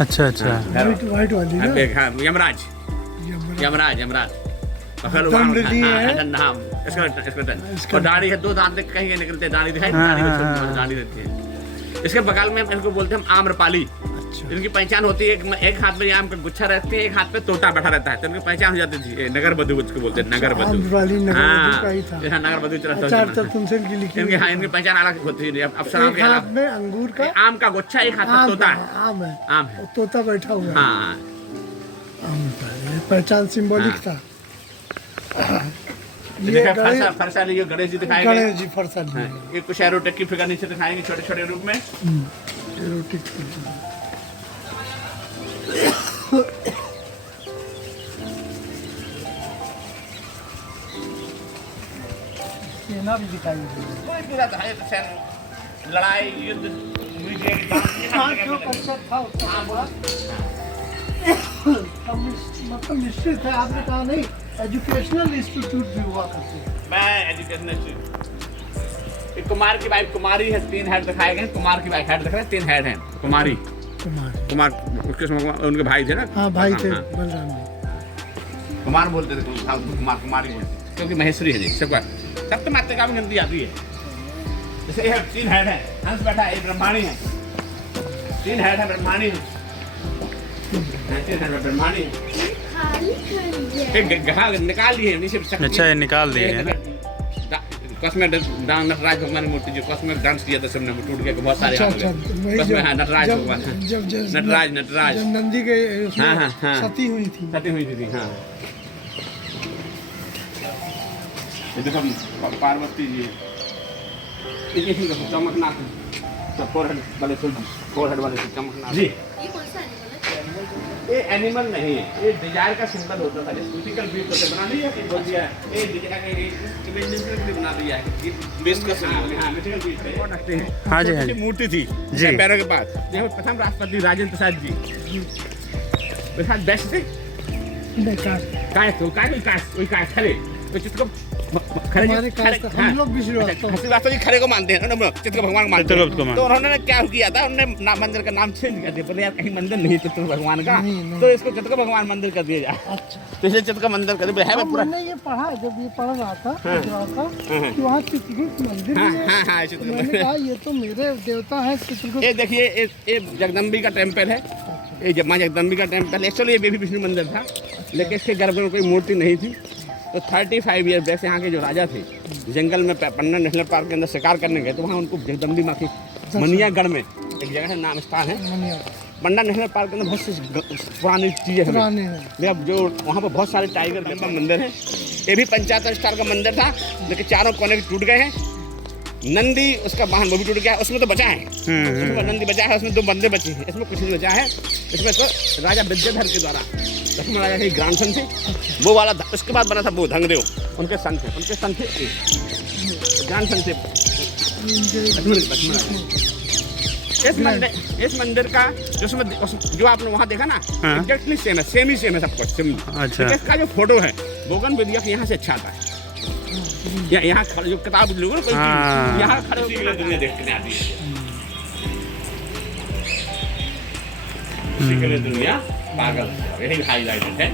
अच्छा अच्छा। व्हाइट वाली ना? हाँ, यमराज यमराज यमराज बफेलो दंड वाहन। लिए हाँ, है। हाँ, नाम इसका और दाढ़ी है, दो दांत कहीं निकलते हैं, दाढ़ी दिखाई, दाढ़ी में छोटी दाढ़ी रहती है। इसके बगल में इनको बोलते हैं हम आम्रपाली। इनकी पहचान होती है, एक हाथ में आम का गुच्छा रहते हैं, एक हाथ पे तोता बैठा रहता है, तो इनकी पहचान हो जाती थी। नगर बधू उसको बोलते हैं, नगर बधू। हाँ, नगर बधू अच्छा, तुमसे लिखी इनकी, हाँ, इनकी पहचान अलग होती है। अप्सराओं के हाथ में अंगूर का आम का गुच्छा, एक हाथ में तोता है, आम है, आम है, तोता बैठा हुआ है। हाँ, पहचान सिंबॉलिक था। ये फरसा लिए गणेश जी दिखाएंगे। गणेश जी फरसा लिए। ये कुछ एरोटिक की फिगर नीचे दिखाएंगे, छोटे छोटे रूप में। एरोटिक सेना भी दिखाई लड़ाई युद्ध मतलब निश्चित है। आपने कहा नहीं, एजुकेशनल इंस्टीट्यूट भी हुआ करते हैं। मैं एजुकेशनल कुमार की वाइफ कुमारी है, 3 हेड दिखाए गए। कुमार की वाइफ हेड दिख रहे हैं, 3 हेड हैं। कुमारी कुमार उनके भाई थे ना। हाँ, भाई थे बलराम जी। कुमार बोलते थे, कुमार कुमारी बोलते, क्योंकि महेश्वरी है जी। सब तो मात्र का भी गंदी आती है। जैसे ये 3 हेड है, हंस बैठा है, ब्रह्माणी है। 3 हेड है, ब्रह्माणी है। 3 हेड ब्रह्माणी है। निकाल लिए नीचे। अच्छा, ये निकाल दिए हैं। कस्में नटराज भगवान की मूर्ति जो कस्में डांस किया था सबने, वो टूट गया, बहुत सारे नटराज भगवान, नटराज जब नंदी के सती हुई थी। हाँ, ये देखो पार्वती जी चमकनाथ, फोरहेड वाले चमकनाथ जी। ये एनिमल नहीं है, ये डिजायर का सिंबल होता था। जैसे म्यूजिकल बीट होते बना दिया, ये बोल दिया ये डिजायर का बना दिया है, ये बेस का सिंबल। हां, म्यूजिकल बीट पे रखते हैं। हाँ जी, हाँ जी। मूर्ति थी जी पैरों के पास। देखो प्रथम राष्ट्रपति राजेंद्र प्रसाद जी प्रसाद बेस्ट थे। काय खड़े तो जिसको हम लोग भी श्रीवास्तव जी खड़े को मानते हैं ना, चित्र भगवान को मानते हैं। तो उन्होंने क्या किया था, उन्होंने मंदिर का नाम चेंज कर दिया। बोले यार कहीं मंदिर नहीं चित्र भगवान का, तो इसको चित्र भगवान मंदिर कर दिया जाए। तो इसे चित्र मंदिर कर दिया है। पूरा मैंने ये पढ़ा, जब ये पढ़ रहा था कि वहाँ चित्रकूट मंदिर है। हाँ, मैंने कहा ये तो मेरे देवता है चित्रकूट। ये देखिए, ये जगदम्बी का टेम्पल है। ये माँ जगदम्बी का टेम्पल। एक्चुअली ये बेबी विष्णु मंदिर था, लेकिन इसके गर्भ में कोई मूर्ति नहीं थी। तो 35 ईयर बैक यहाँ के जो राजा थे, जंगल में पन्ना नेशनल पार्क के अंदर शिकार करने गए, तो वहाँ उनको जगदम्बी माँ की मनियागढ़ में एक जगह है, नाम स्थान है पन्ना नेशनल पार्क के अंदर, बहुत सी पुरानी चीज़ें हैं। अब जो वहाँ पर बहुत सारे टाइगर का मंदिर है। ये भी 75 स्टार का मंदिर था, लेकिन चारों कोने टूट गए हैं। नंदी उसका वाहन वो भी टूट गया, उसमें तो बचा है। उसमें नंदी बचा है, उसमें 2 बंदे बचे हैं, इसमें कुछ नहीं बचा है। इसमें तो राजा विद्याधर के द्वारा, लक्ष्मण राजा के ग्रैंडसन थे, वो वाला उसके बाद बना था वो धंगदेव, उनके सन थे ग्रैंडसन थे। इस मंदिर का जो आपने वहाँ देखा ना, एग्जैक्टली सेम है सब कुछ। अच्छा, इसका जो फोटो है बोगनविलिया के यहाँ से अच्छा आता है। यहाँ खड़े जो किताब लोगों ने यहाँ खड़े होकर दुनिया देखने आती है। दुनिया पागल, यही हाईलाइटेड है।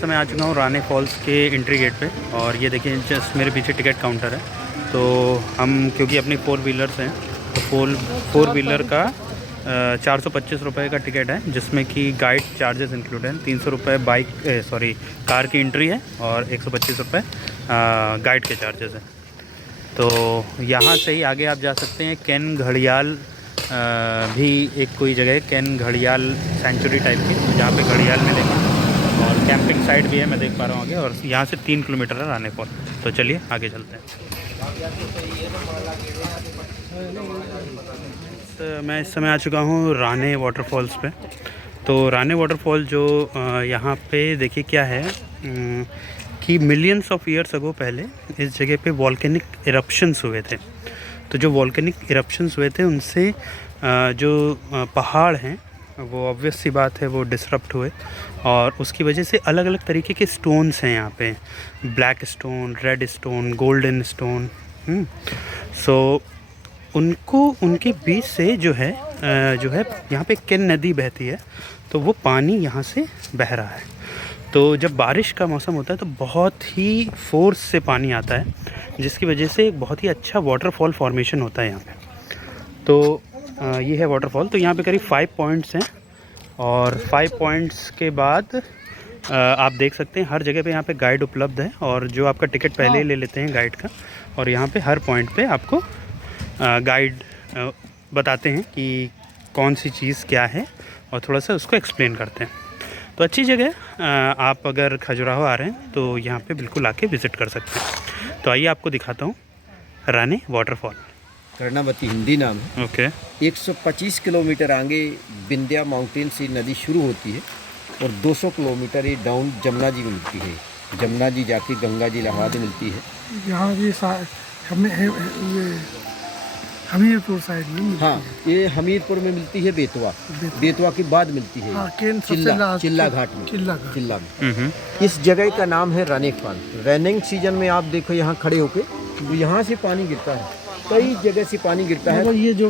समय आ चुका हूँ रानी फॉल्स के एंट्री गेट पे और ये देखिए जस्ट मेरे पीछे टिकट काउंटर है। तो हम क्योंकि अपनी 4 व्हीलर्स हैं तो 4 व्हीलर का 425 रुपये का टिकट है, जिसमें कि गाइड चार्जेस इंक्लूड हैं। 300 रुपये कार की एंट्री है और 125 रुपये गाइड के चार्जेस हैं। तो यहाँ से ही आगे आप जा सकते हैं। कैन घड़ियाल भी एक कोई जगह है, कैन घड़ियाल सेंचुरी टाइप की, तो जहाँ पे घड़ियाल मिलेंगे और कैंपिंग साइट भी है, मैं देख पा रहा हूँ आगे। और यहाँ से 3 किलोमीटर है रानी फॉल। तो चलिए आगे चलते हैं। तो मैं इस समय आ चुका हूँ रानी वाटरफॉल्स पे। तो रानी वाटरफॉल जो यहाँ पे देखिए क्या है कि मिलियंस ऑफ ईयर्स अगो पहले इस जगह पे वॉल्केनिक इरप्शंस हुए थे। तो जो वॉल्केनिक इरप्शंस हुए थे उनसे जो पहाड़ हैं वो ऑब्वियस सी बात है वो डिसरप्ट हुए और उसकी वजह से अलग अलग तरीके के स्टोन्स हैं यहाँ पे। Black stone, red stone, golden stone. So उनको उनके बीच से जो है यहाँ पे केन नदी बहती है, तो वो पानी यहाँ से बह रहा है। तो जब बारिश का मौसम होता है तो बहुत ही फोर्स से पानी आता है, जिसकी वजह से एक बहुत ही अच्छा वाटरफॉल फॉर्मेशन होता है यहाँ पे। तो ये है वाटरफॉल। तो यहाँ पे करीब 5 पॉइंट्स हैं और 5 पॉइंट्स के बाद आप देख सकते हैं हर जगह पे यहाँ पे गाइड उपलब्ध है और जो आपका टिकट पहले ही ले लेते हैं गाइड का, और यहाँ पे हर पॉइंट पे आपको गाइड बताते हैं कि कौन सी चीज़ क्या है और थोड़ा सा उसको एक्सप्लेन करते हैं। तो अच्छी जगह आप अगर खजुराहो आ रहे हैं तो यहाँ पे बिल्कुल आके विज़िट कर सकते हैं। तो आइए आपको दिखाता हूँ रानी वाटरफॉल। कर्णावती हिंदी नाम है। ओके। 125 किलोमीटर आगे विंध्या माउंटेन से नदी शुरू होती है और 200 किलोमीटर ये डाउन जमुना जी में मिलती है। जमुना जी जाके गंगा जी इलाहाबाद में मिलती है। यहाँ ये हमीरपुर साइड में मिलती हाँ, ये हमीरपुर में मिलती है, बेतवा के बाद मिलती है। चिल्ला घाट में। चिल्ला में। इस जगह का नाम है रानी फॉल। रेनिंग सीजन में आप देखो यहाँ खड़े होके तो यहाँ से पानी गिरता है, कई जगह से पानी गिरता है। ये जो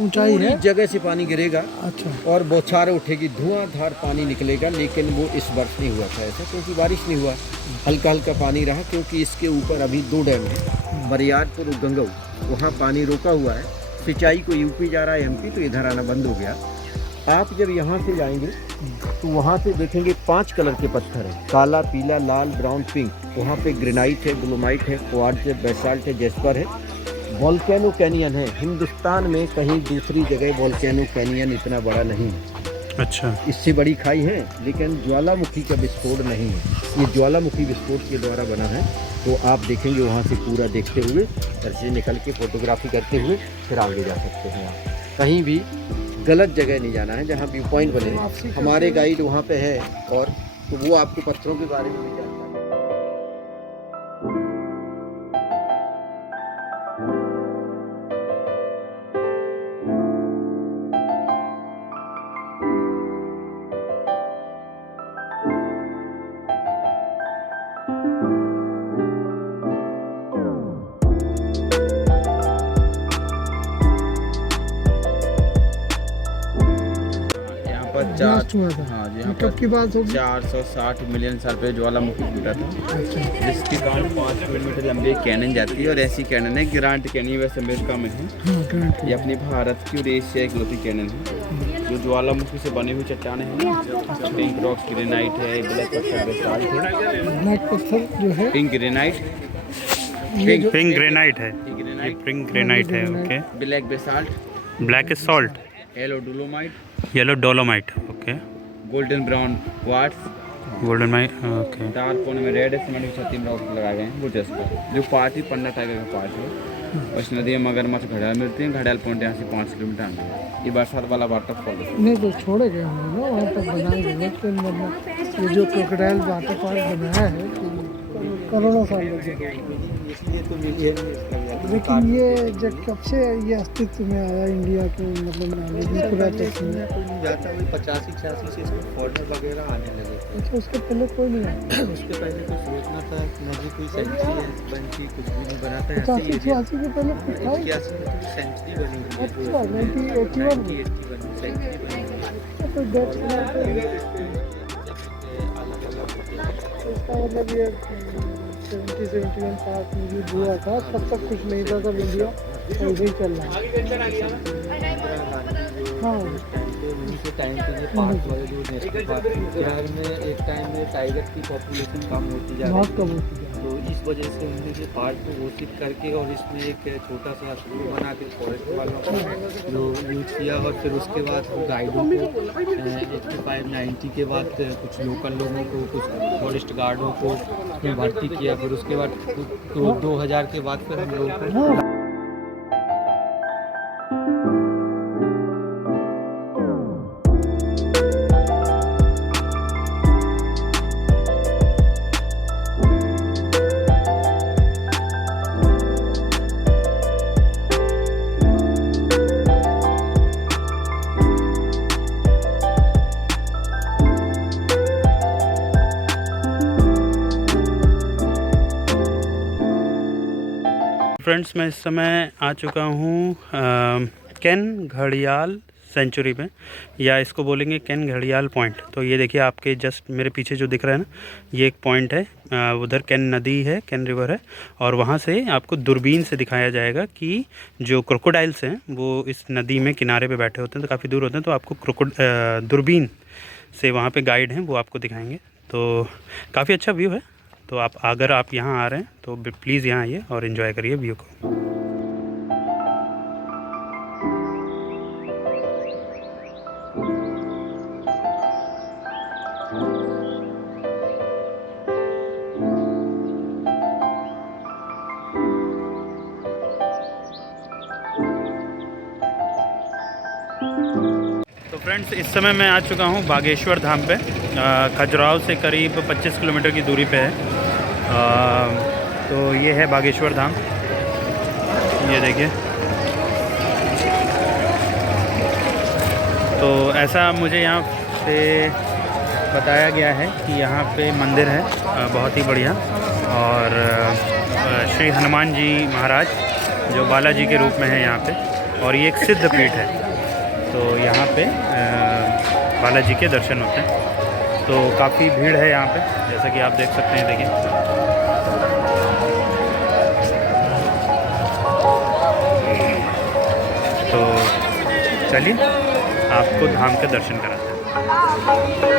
ऊंचाई है जगह से पानी गिरेगा। अच्छा। और बौछार उठेगी, धुआंधार पानी निकलेगा। लेकिन वो इस वर्ष नहीं हुआ था ऐसा, क्योंकि बारिश नहीं हुआ, हल्का हल्का पानी रहा। क्योंकि इसके ऊपर अभी 2 डैम है, बरियारपुर और गंगऊ, वहाँ पानी रोका हुआ है। सिंचाई को यूपी जा रहा है एमपी, तो इधर आना बंद हो गया। आप जब यहाँ से जाएंगे तो वहाँ पे देखेंगे 5 कलर के पत्थर हैं, काला, पीला, लाल, ब्राउन, पिंक। वहाँ पे ग्रेनाइट है, डोलोमाइट है, क्वार्ट्ज है, बेसाल्ट है, जेस्पर है। वोल्केनो कैनियन है। हिंदुस्तान में कहीं दूसरी जगह वोल्केनो कैनियन इतना बड़ा नहीं है। अच्छा। इससे बड़ी खाई है, लेकिन ज्वालामुखी का विस्फोट नहीं है। ये ज्वालामुखी विस्फोट के द्वारा बना है। तो आप देखेंगे वहाँ से पूरा देखते हुए, घर से निकल के फोटोग्राफी करते हुए फिर आगे जा सकते हैं। आप कहीं भी गलत जगह नहीं जाना है। जहाँ व्यू पॉइंट बने हमारे गाइड वहाँ पे है, और तो वो आपको पत्थरों के बारे में भी जानता है। हाँ जी, यहाँ पर 460 मिलियन साल पहले ज्वालामुखी फूटा था, जिसकी काउंट 5 किलोमीटर लंबी कैनन जाती है। और ऐसी कैनन है ग्रांट कैनियन, वैसे अमेरिका में है। ये अपनी भारत की और एशिया की इकलौती कैनन है जो ज्वालामुखी से बनी हुई चट्टानें हैं। पिंक रॉक्स ग्रेनाइट है, ब्लैक पत्थर बेसाल्ट है। ब्लैक पत्थर जो है पिंक ग्रेनाइट, पिंक ग्रेनाइट है। पिंक ग्रेनाइट है। Okay. Black basalt, black salt, yellow dolomite, yellow dolomite. Okay. Golden brown quartz, golden might. Okay. Dark कोने में रेड है, सीमेंट की छत्ती में रॉक्स लगाए गए हैं। वो जेस्पर जो पार्ट ही पन्ना टाइगर का पार्ट है। उस नदी में मगरमच्छ घड़ियाल मिलती हैं। घड़ियाल पॉइंट यहाँ से 5 किलोमीटर आगे। ये बरसात वाला वाटरफॉल है। नहीं तो छोड़े गए होंगे ना वहाँ पर बनाए गए, लेकिन मतलब ये जो क्रोकोडाइल वाटर पार्क बनाया है करोड़ों साल लगे, इसलिए तो मिली है। लेकिन ये जब कब से ये अस्तित्व में आया इंडिया के मतलब पुरातत्व में जाता है 85-86 से इसमें फॉरेनर वगैरह आने लगे थे। अच्छा, उसके पहले कोई नहीं आया? उसके पहले तो सोचना था नदी कोई सेंचुरी है बनती, कुछ भी नहीं बनाता है। 85-86 के पहले कुछ था? 81 में तो सेंचुरी बनी हुई है। अच्छा, 1981 में सेंचुरी बनी हुई है। तो डेट अलग अलग इसका मतलब ये 70-71 पार्ट में जो हुआ था तब तक कुछ नहीं था, तब इंडिया ऐसे ही चल रहा है। हाँ उन्हीं के टाइम पे ये पार्क वाले जो नेशनल पार्क बिहार में एक टाइम में टाइगर की पॉपुलेशन कम होती जा बहुत रही कम थी, होती है। तो इस वजह से उन्होंने ये पार्क को घोषित करके और इसमें एक छोटा सा स्कूल बना के फॉरेस्ट वालों को जो यूज किया, और फिर उसके बाद गाइडों को 85-90 के बाद कुछ लोकल लोगों को, कुछ फॉरेस्ट गार्डों को उसमें भर्ती किया, फिर उसके बाद 2000 के बाद फिर हम लोगों को फ्रेंड्स, मैं इस समय आ चुका हूँ कैन घड़ियाल सेंचुरी में, या इसको बोलेंगे कैन घड़ियाल पॉइंट। तो ये देखिए आपके जस्ट मेरे पीछे जो दिख रहा है ना, ये एक पॉइंट है। उधर कैन नदी है, कैन रिवर है, और वहाँ से आपको दूरबीन से दिखाया जाएगा कि जो क्रोकोडाइल्स हैं वो इस नदी में किनारे पे बैठे होते हैं, तो काफ़ी दूर होते हैं, तो आपको दूरबीन से वहाँ पे गाइड हैं वो आपको दिखाएंगे। तो काफ़ी अच्छा व्यू है। तो आप अगर आप यहाँ आ रहे हैं तो प्लीज़ यहाँ आइए और इन्जॉय करिए व्यू को। तो फ्रेंड्स, इस समय मैं आ चुका हूँ बागेश्वर धाम पे। खजुराहो से करीब 25 किलोमीटर की दूरी पे है। तो ये है बागेश्वर धाम, ये देखिए। तो ऐसा मुझे यहाँ पे बताया गया है कि यहाँ पे मंदिर है बहुत ही बढ़िया, और श्री हनुमान जी महाराज जो बालाजी के रूप में है यहाँ पे, और ये एक सिद्ध पीठ है। तो यहाँ पे बालाजी के दर्शन होते हैं। तो काफ़ी भीड़ है यहाँ पे, जैसा कि आप देख सकते हैं। देखिए, तो चलिए आपको धाम के दर्शन कराते हैं।